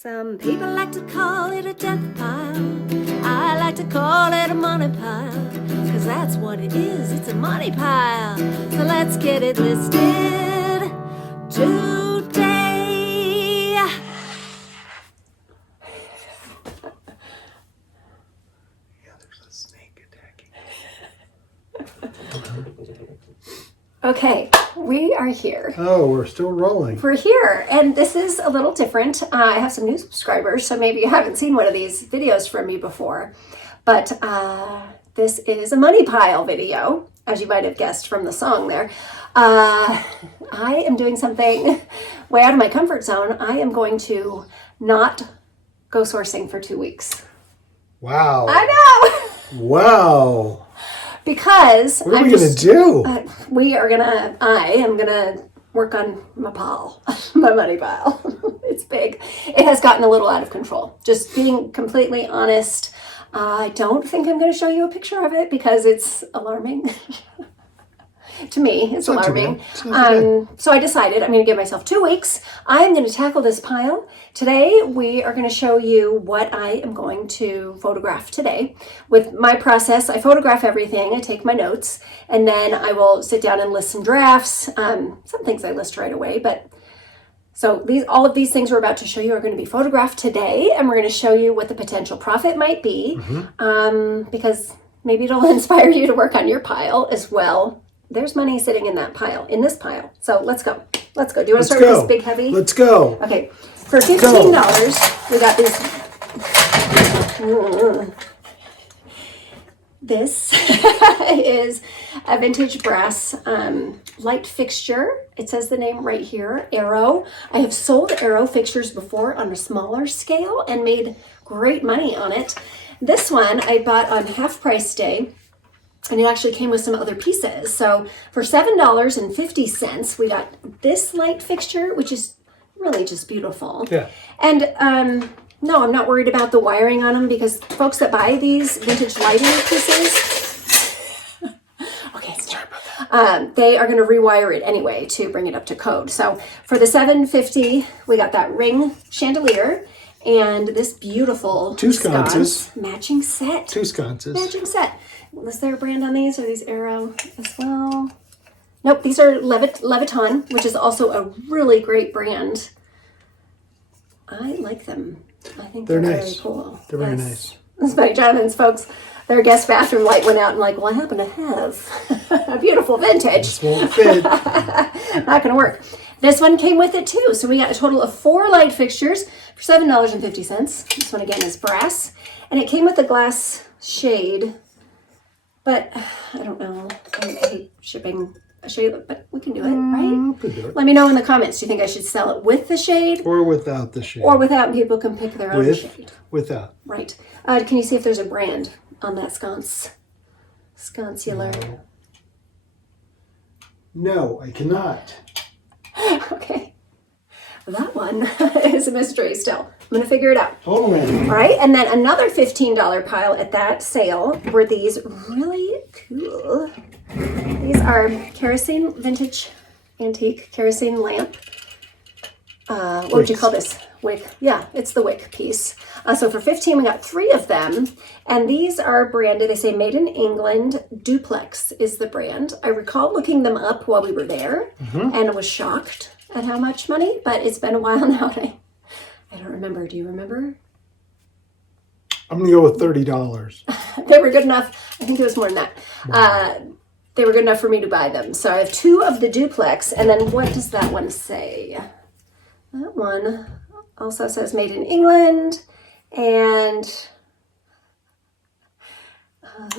Some people like to call it a death pile. I like to call it a money pile. Cause that's what it is, it's a money pile. So let's get it listed today. Yeah, there's a snake attacking. Okay, we are here. Oh, we're still rolling. We're here, and this is a little different. I have some new subscribers, so maybe you haven't seen one of these videos from me before. But this is a money pile video, as you might have guessed from the song there. I am doing something way out of my comfort zone. I am going to not go sourcing for 2 weeks. Wow. I know! Wow. Because what are we going to do? I am going to work on my pile, my money pile. It's big. It has gotten a little out of control. Just being completely honest, I don't think I'm going to show you a picture of it because it's alarming. To me, it's alarming. So I decided I'm going to give myself 2 weeks. I'm going to tackle this pile. Today, we are going to show you what I am going to photograph today. With my process, I photograph everything. I take my notes, and then I will sit down and list some drafts. Some things I list right away, but so all of these things we're about to show you are going to be photographed today, and we're going to show you what the potential profit might be, because maybe it'll inspire you to work on your pile as well. There's money sitting in that pile, in this pile. So let's go. Let's go. Do you want to start with this big heavy? Let's go. Okay. For $15, we got these. This is a vintage brass light fixture. It says the name right here, Arrow. I have sold Arrow fixtures before on a smaller scale and made great money on it. This one I bought on half price day. And it actually came with some other pieces. So for $7.50, we got this light fixture, which is really just beautiful. Yeah. And no, I'm not worried about the wiring on them because folks that buy these vintage lighting pieces, okay, sorry about that. They are going to rewire it anyway to bring it up to code. So for the $7.50, we got that ring chandelier and this beautiful two sconces matching set. Two sconces. Matching set. Was there a brand on these? Are these Arrow as well? Nope, these are Leviton, which is also a really great brand. I like them. I think they're nice. Very cool. They're very nice. This is by Jonathan's folks. Their guest bathroom light went out and like, well, I happen to have a beautiful vintage. This won't fit. Not going to work. This one came with it too. So we got a total of 4 light fixtures for $7.50. This one again is brass. And it came with a glass shade. But I don't know. I hate shipping a shade, but we can do it, right? We can do it. Let me know in the comments. Do you think I should sell it with the shade? Or without the shade? Or without, and people can pick their own shade. Without. Right. Can you see if there's a brand on that sconce? Sconcular. No, I cannot. Okay. That one is a mystery still. I'm going to figure it out. All right. And then another $15 pile at that sale were these really cool. These are kerosene, vintage, antique kerosene lamp. What would you call this? Wick. Yeah, it's the wick piece. So for $15, we got 3 of them. And these are branded, they say made in England. Duplex is the brand. I recall looking them up while we were there and was shocked at how much money, but it's been a while now. I don't remember. Do you remember? I'm going to go with $30. They were good enough. I think it was more than that. They were good enough for me to buy them. So I have 2 of the duplex. And then what does that one say? That one also says made in England. And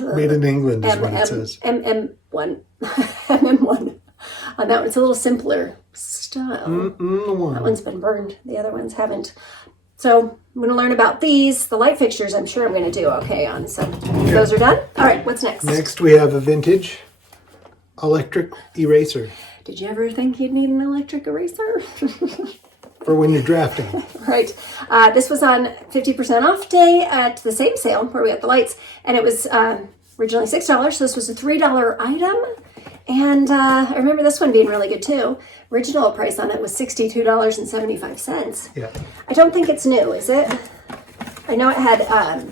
made in England is what it says. MM1. MM1. On that one, it's a little simpler style. That one's been burned. The other ones haven't. So I'm going to learn about these. The light fixtures, I'm sure I'm going to do okay on. So those are done. All right, what's next? Next, we have a vintage electric eraser. Did you ever think you'd need an electric eraser? For when you're drafting. Right. This was on 50% off day at the same sale where we got the lights. And it was originally $6. So this was a $3 item. And I remember this one being really good too. Original price on it was $62.75. Yeah. I don't think it's new, is it? I know it had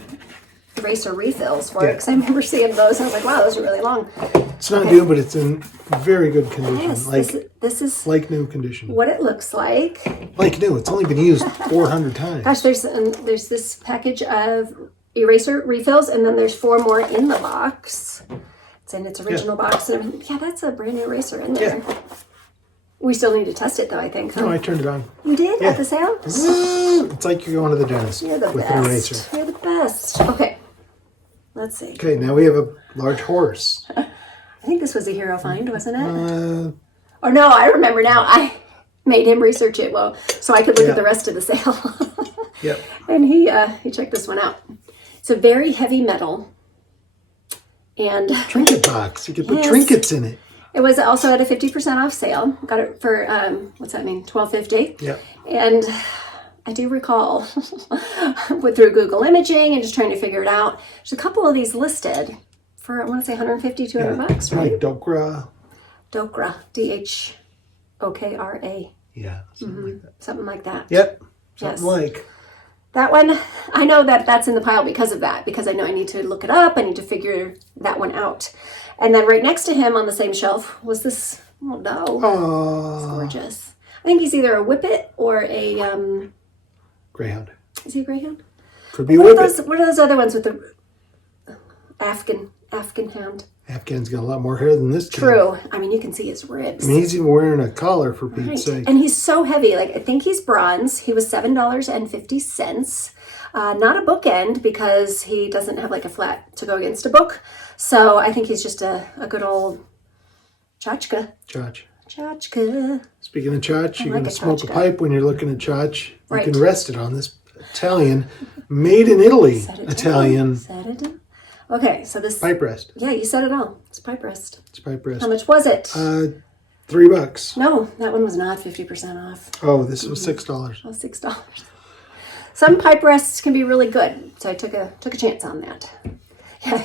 eraser refills for it, because I remember seeing those. I was like, wow, those are really long. It's not new, but it's in very good condition. Yes, Like this is like new condition. what it looks like. Like new. It's only been used 400 times. Gosh, there's this package of eraser refills, and then there's 4 more in the box. It's in its original box. And yeah, that's a brand new eraser in there. Yeah. We still need to test it though, I think. No, I turned it on. You did? Yeah. At the sale? It's like you're going to the dentist You're the with an best. eraser. You're the best. Okay. Let's see. Okay, now we have a large horse. I think this was a hero find, wasn't it? Or no, I remember now. I made him research it so I could look at the rest of the sale. Yep. And he checked this one out. It's a very heavy metal. And Trinket box. You can put Yes. trinkets in it. it was also at a 50% off sale. Got it for what's that mean? $12.50. Yep. And I do recall through Google imaging and just trying to figure it out. There's a couple of these listed for, I want to say $150, $200, right? Like Dokra. Dokra, DHOKRA, Yeah, something like that. something like that. Yep. Yes. Something like. That one, I know that's in the pile because of that, because I know I need to look it up. I need to figure that one out. And then right next to him on the same shelf was this little dog. Oh. Gorgeous. I think he's either a whippet or a, Greyhound. is he a greyhound? Could be a What are whippet. those other ones with the Afghan hound? Afghan's got a lot more hair than this kid. True. I mean, you can see his ribs. I mean, he's even wearing a collar for Pete's Right. sake. And he's so heavy. Like, I think he's bronze. He was $7.50. Not a bookend because he doesn't have like a flat to go against a book. So I think he's just a good old tchotchke. Chach. Tchotchke. Speaking of Chach, you're like going to a smoke a tchotchke. pipe when you're looking at Chach. Right. You can rest it on this Italian, made in Italy Set it Italian down. Set it down. Okay, so this. pipe rest. Yeah, you said it all. It's pipe rest. It's pipe rest. How much was it? $3. No, that one was not 50% off. Oh, this was $6. Oh, $6. Some pipe rests can be really good, so I took a chance on that. Yeah,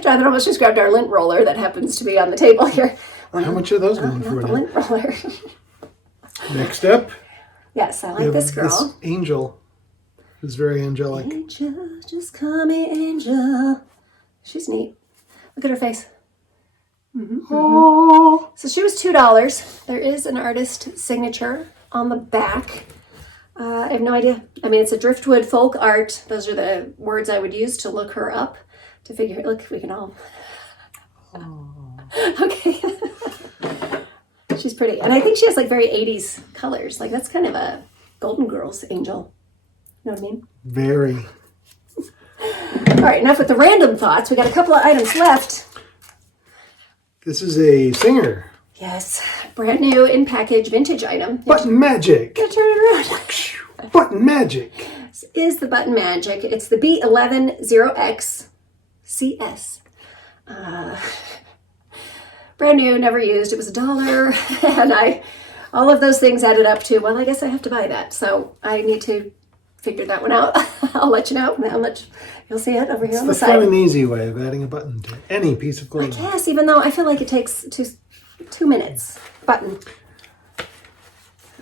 Jonathan almost just grabbed our lint roller that happens to be on the table here. How much are those going Not for the now? lint roller. Next up, Yes, I we like have this girl. this angel who's very angelic. Angel, just call me Angel. She's neat. Look at her face. Oh, So she was $2. There is an artist signature on the back. I have no idea. I mean, it's a driftwood folk art. Those are the words I would use to look her up, to figure, look, if we can all. Okay. She's pretty. And I think she has like very 80s colors. Like that's kind of a Golden Girls angel. You know what I mean? very. All right, enough with the random thoughts. We got a couple of items left. This is a singer. Yes, brand new in package vintage item. Button magic. Turn it around. Button magic. This is the Button Magic. It's the B110X CS. Brand new, never used. It was $1, and all of those things added up to, well, I guess I have to buy that. So I need to figure that one out. I'll let you know. You'll see it over here on the The fun side. and easy way of adding a button to any piece of clothing. Yes, even though I feel like it takes two minutes. Button.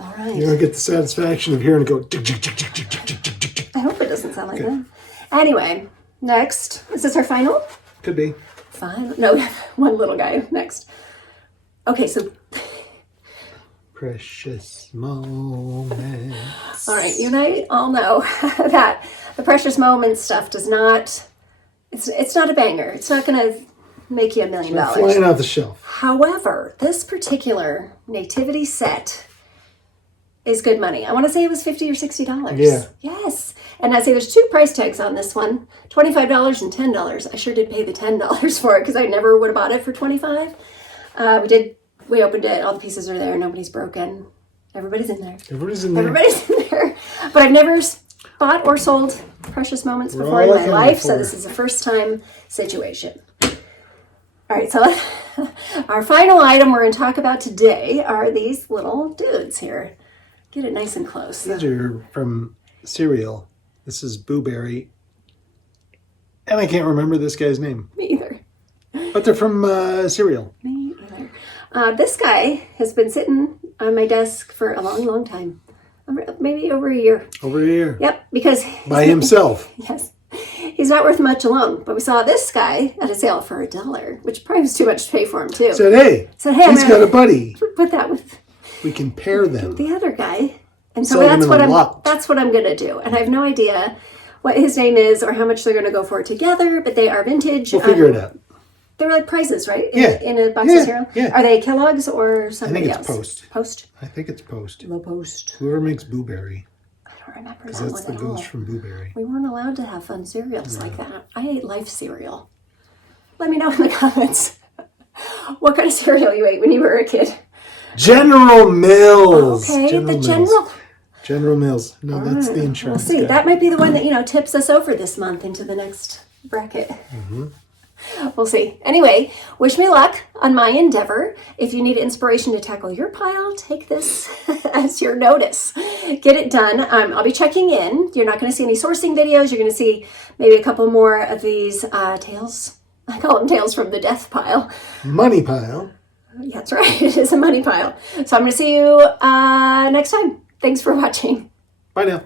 All right. You don't get the satisfaction of hearing it go. Tick, tick, tick, tick, tick, tick, tick, tick, tick. I hope it doesn't sound like that. Anyway, next. Is this our final? Could be. Final? No, one little guy next. Okay, so, Precious moments. all right, you and I all know that the Precious Moments stuff does not, it's not a banger. It's not going to make you $1 million. Flying off the shelf. However, this particular nativity set is good money. I want to say it was $50 or $60. Yeah. Yes. And I say there's 2 price tags on this one, $25 and $10. I sure did pay the $10 for it because I never would have bought it for $25. We opened it. All the pieces are there. Nobody's broken. Everybody's in there. Everybody's in there. Everybody's in there. But I've never bought or sold Precious Moments We're before in all my accounted life, so for. this is a first time situation. All right, so our final item we're going to talk about today are these little dudes here. Get it nice and close. These are from Cereal. This is Booberry. And I can't remember this guy's name. Me either. But they're from Cereal. Me either. This guy has been sitting on my desk for a long, long time. Maybe over a year. Over here. Yep, because... By himself. Yes. He's not worth much alone. But we saw this guy at a sale for $1, which probably was too much to pay for him, too. Said, hey, he's got a buddy. Put that with... We can pair them. The other guy. And so Sell them in a lot. that's what I'm going to do. And I have no idea what his name is or how much they're going to go for together, but they are vintage. We'll figure it out. They're like prizes, right? Yeah. In a box of cereal? Yeah. Are they Kellogg's or somebody I think it's else? Post. Post? I think it's Post. Low Post. Whoever makes Booberry. I don't remember that That's one the at all. ghost from Booberry. We weren't allowed to have fun cereals like that. I ate Life cereal. Let me know in the comments what kind of cereal you ate when you were a kid. General Mills. Okay, General Mills. No, that's the insurance. We'll see. guy. That might be the one that, tips us over this month into the next bracket. Mm-hmm. We'll see. Anyway, wish me luck on my endeavor. If you need inspiration to tackle your pile, take this as your notice. Get it done. I'll be checking in. You're not going to see any sourcing videos. You're going to see maybe a couple more of these tales. I call them tales from the death pile. Money pile. Yeah, that's right. It is a money pile. So I'm going to see you next time. Thanks for watching. Bye now.